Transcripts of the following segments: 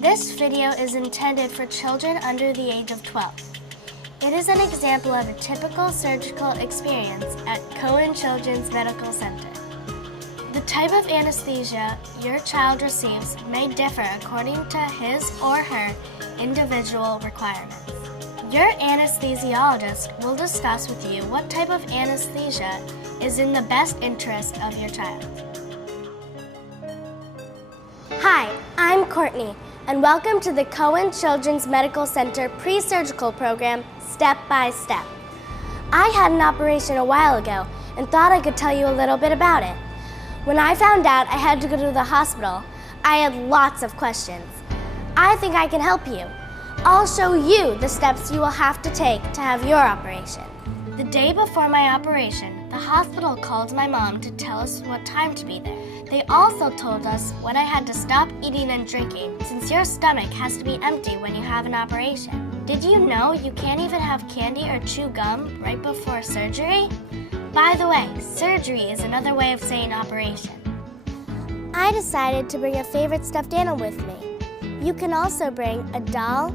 This video is intended for children under the age of 12. It is an example of a typical surgical experience at Cohen Children's Medical Center. The type of anesthesia your child receives may differ according to his or her individual requirements. Your anesthesiologist will discuss with you what type of anesthesia is in the best interest of your child. Hi, I'm Courtney, and welcome to the Cohen Children's Medical Center pre-surgical program, Step by Step. I had an operation a while ago and thought I could tell you a little bit about it. When I found out I had to go to the hospital, I had lots of questions. I think I can help you. I'll show you the steps you will have to take to have your operation. The day before my operation, the hospital called my mom to tell us what time to be there. They also told us when I had to stop eating and drinking, since your stomach has to be empty when you have an operation. Did you know you can't even have candy or chew gum right before surgery? By the way, surgery is another way of saying operation. I decided to bring a favorite stuffed animal with me. You can also bring a doll,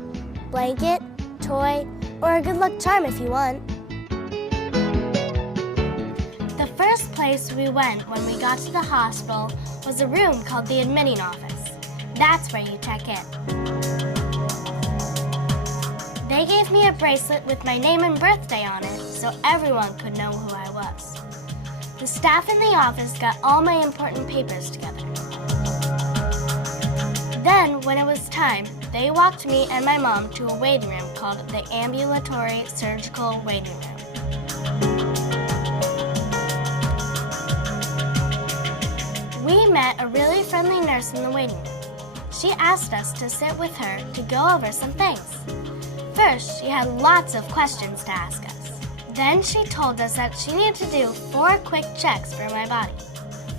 blanket, toy, or a good luck charm if you want. The first place we went when we got to the hospital was a room called the admitting office. That's where you check in. They gave me a bracelet with my name and birthday on it so everyone could know who I was. The staff in the office got all my important papers together. Then, when it was time, they walked me and my mom to a waiting room called the Ambulatory Surgical Waiting Room. We met a really friendly nurse in the waiting room. She asked us to sit with her to go over some things. First, she had lots of questions to ask us. Then she told us that she needed to do 4 quick checks for my body.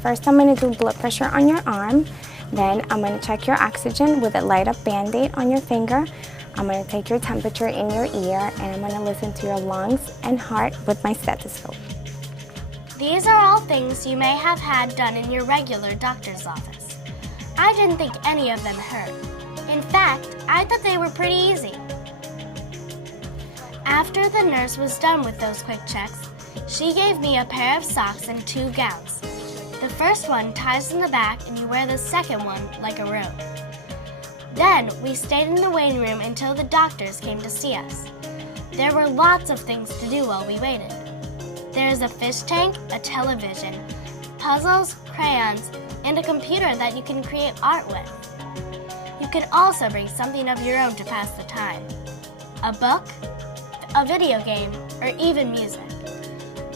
First, I'm going to do blood pressure on your arm. Then I'm going to check your oxygen with a light up Band-Aid on your finger. I'm going to take your temperature in your ear, and I'm going to listen to your lungs and heart with my stethoscope. These are all things you may have had done in your regular doctor's office. I didn't think any of them hurt. In fact, I thought they were pretty easy. After the nurse was done with those quick checks, she gave me a pair of socks and 2 gowns. The first one ties in the back and you wear the second one like a robe. Then we stayed in the waiting room until the doctors came to see us. There were lots of things to do while we waited. There is a fish tank, a television, puzzles, crayons, and a computer that you can create art with. You can also bring something of your own to pass the time. A book, a video game, or even music.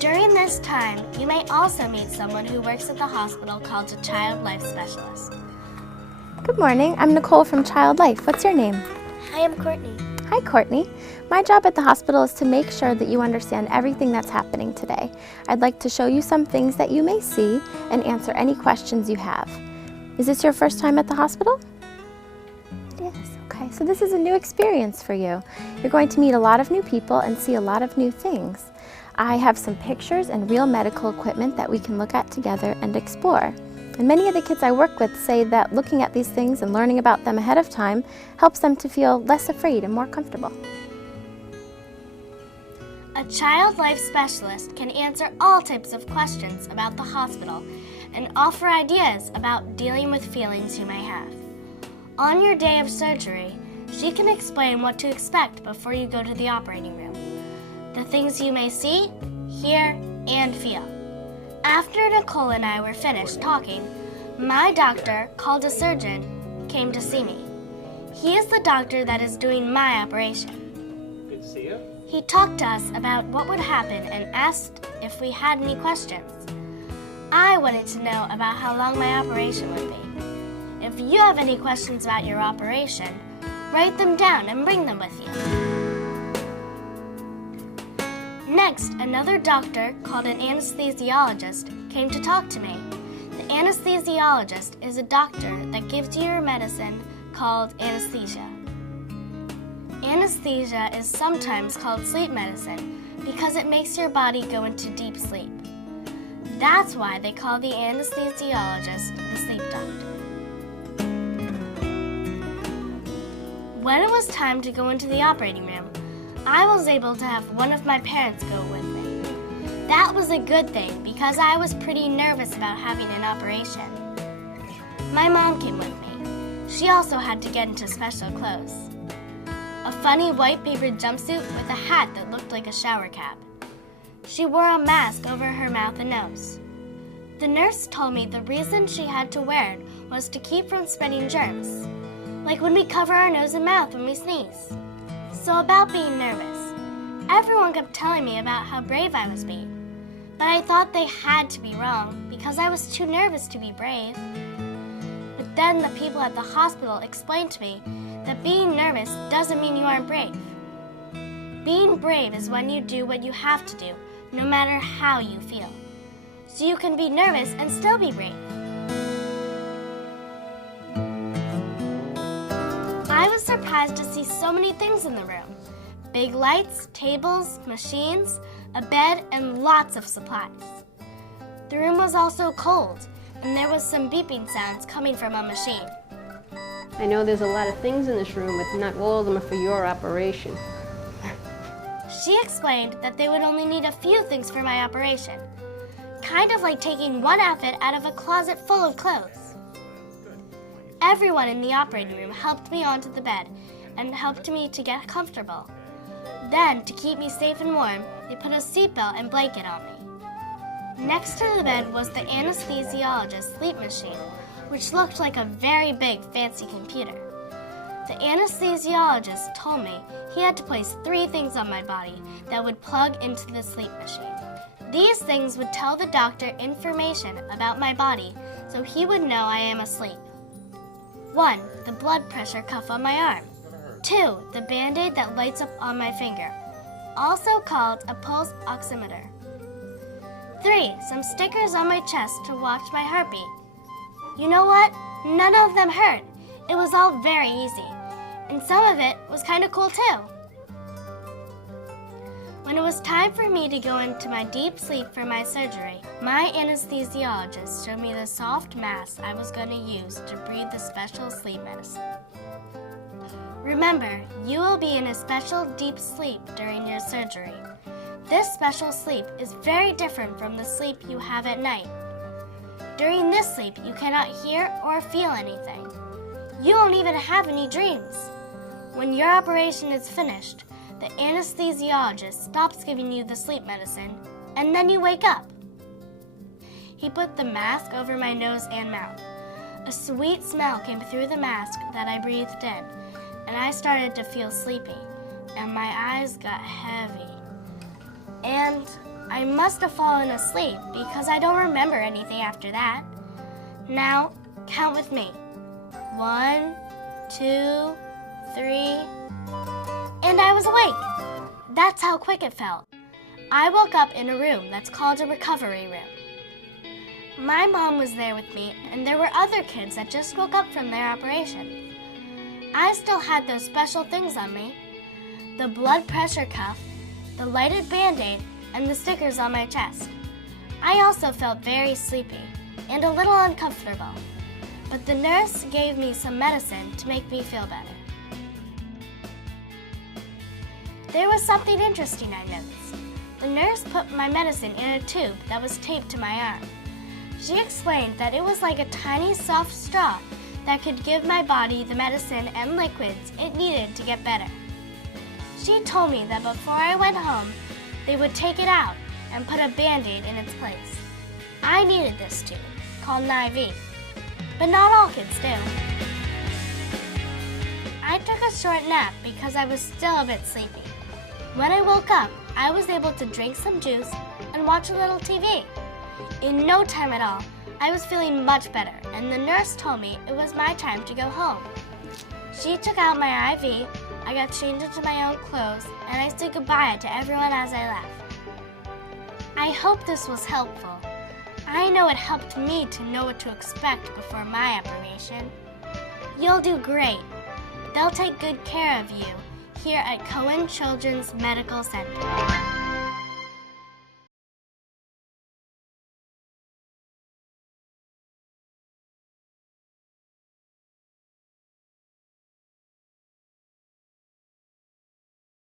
During this time, you may also meet someone who works at the hospital called a Child-Life Specialist. Good morning, I'm Nicole from Child-Life. What's your name? Hi, I'm Courtney. Hi, Courtney. My job at the hospital is to make sure that you understand everything that's happening today. I'd like to show you some things that you may see and answer any questions you have. Is this your first time at the hospital? Yes. Okay, so this is a new experience for you. You're going to meet a lot of new people and see a lot of new things. I have some pictures and real medical equipment that we can look at together and explore. And many of the kids I work with say that looking at these things and learning about them ahead of time helps them to feel less afraid and more comfortable. A Child Life Specialist can answer all types of questions about the hospital and offer ideas about dealing with feelings you may have. On your day of surgery, she can explain what to expect before you go to the operating room. The things you may see, hear, and feel. After Nicole and I were finished talking, my doctor, called a surgeon, came to see me. He is the doctor that is doing my operation. Good to see you. He talked to us about what would happen and asked if we had any questions. I wanted to know about how long my operation would be. If you have any questions about your operation, write them down and bring them with you. Next, another doctor called an anesthesiologist came to talk to me. The anesthesiologist is a doctor that gives you your medicine called anesthesia. Anesthesia is sometimes called sleep medicine because it makes your body go into deep sleep. That's why they call the anesthesiologist the sleep doctor. When it was time to go into the operating room, I was able to have one of my parents go with me. That was a good thing because I was pretty nervous about having an operation. My mom came with me. She also had to get into special clothes. A funny white paper jumpsuit with a hat that looked like a shower cap. She wore a mask over her mouth and nose. The nurse told me the reason she had to wear it was to keep from spreading germs, like when we cover our nose and mouth when we sneeze. So about being nervous, everyone kept telling me about how brave I was being, but I thought they had to be wrong because I was too nervous to be brave. But then the people at the hospital explained to me that being nervous doesn't mean you aren't brave. Being brave is when you do what you have to do, no matter how you feel. So you can be nervous and still be brave. I was surprised to see so many things in the room. Big lights, tables, machines, a bed, and lots of supplies. The room was also cold, and there was some beeping sounds coming from a machine. I know there's a lot of things in this room, but not all of them are for your operation. She explained that they would only need a few things for my operation, kind of like taking one outfit out of a closet full of clothes. Everyone in the operating room helped me onto the bed and helped me to get comfortable. Then, to keep me safe and warm, they put a seatbelt and blanket on me. Next to the bed was the anesthesiologist's sleep machine, which looked like a very big, fancy computer. The anesthesiologist told me he had to place 3 things on my body that would plug into the sleep machine. These things would tell the doctor information about my body so he would know I am asleep. 1. The blood pressure cuff on my arm. 2. The Band-Aid that lights up on my finger, also called a pulse oximeter. 3. Some stickers on my chest to watch my heartbeat. You know what? None of them hurt. It was all very easy. And some of it was kind of cool too. When it was time for me to go into my deep sleep for my surgery, my anesthesiologist showed me the soft mask I was going to use to breathe the special sleep medicine. Remember, you will be in a special deep sleep during your surgery. This special sleep is very different from the sleep you have at night. During this sleep, you cannot hear or feel anything. You won't even have any dreams. When your operation is finished, the anesthesiologist stops giving you the sleep medicine, and then you wake up. He put the mask over my nose and mouth. A sweet smell came through the mask that I breathed in, and I started to feel sleepy, and my eyes got heavy. And I must have fallen asleep because I don't remember anything after that. Now, count with me. 1, 2, 3, and I was awake. That's how quick it felt. I woke up in a room that's called a recovery room. My mom was there with me, and there were other kids that just woke up from their operation. I still had those special things on me. The blood pressure cuff, the lighted Band-Aid, and the stickers on my chest. I also felt very sleepy and a little uncomfortable, but the nurse gave me some medicine to make me feel better. There was something interesting I noticed. The nurse put my medicine in a tube that was taped to my arm. She explained that it was like a tiny soft straw that could give my body the medicine and liquids it needed to get better. She told me that before I went home, they would take it out and put a Band-Aid in its place. I needed this tube, called an IV, but not all kids do. I took a short nap because I was still a bit sleepy. When I woke up, I was able to drink some juice and watch a little TV. In no time at all, I was feeling much better, and the nurse told me it was my time to go home. She took out my IV, I got changed into my own clothes, and I said goodbye to everyone as I left. I hope this was helpful. I know it helped me to know what to expect before my operation. You'll do great. They'll take good care of you here at Cohen Children's Medical Center.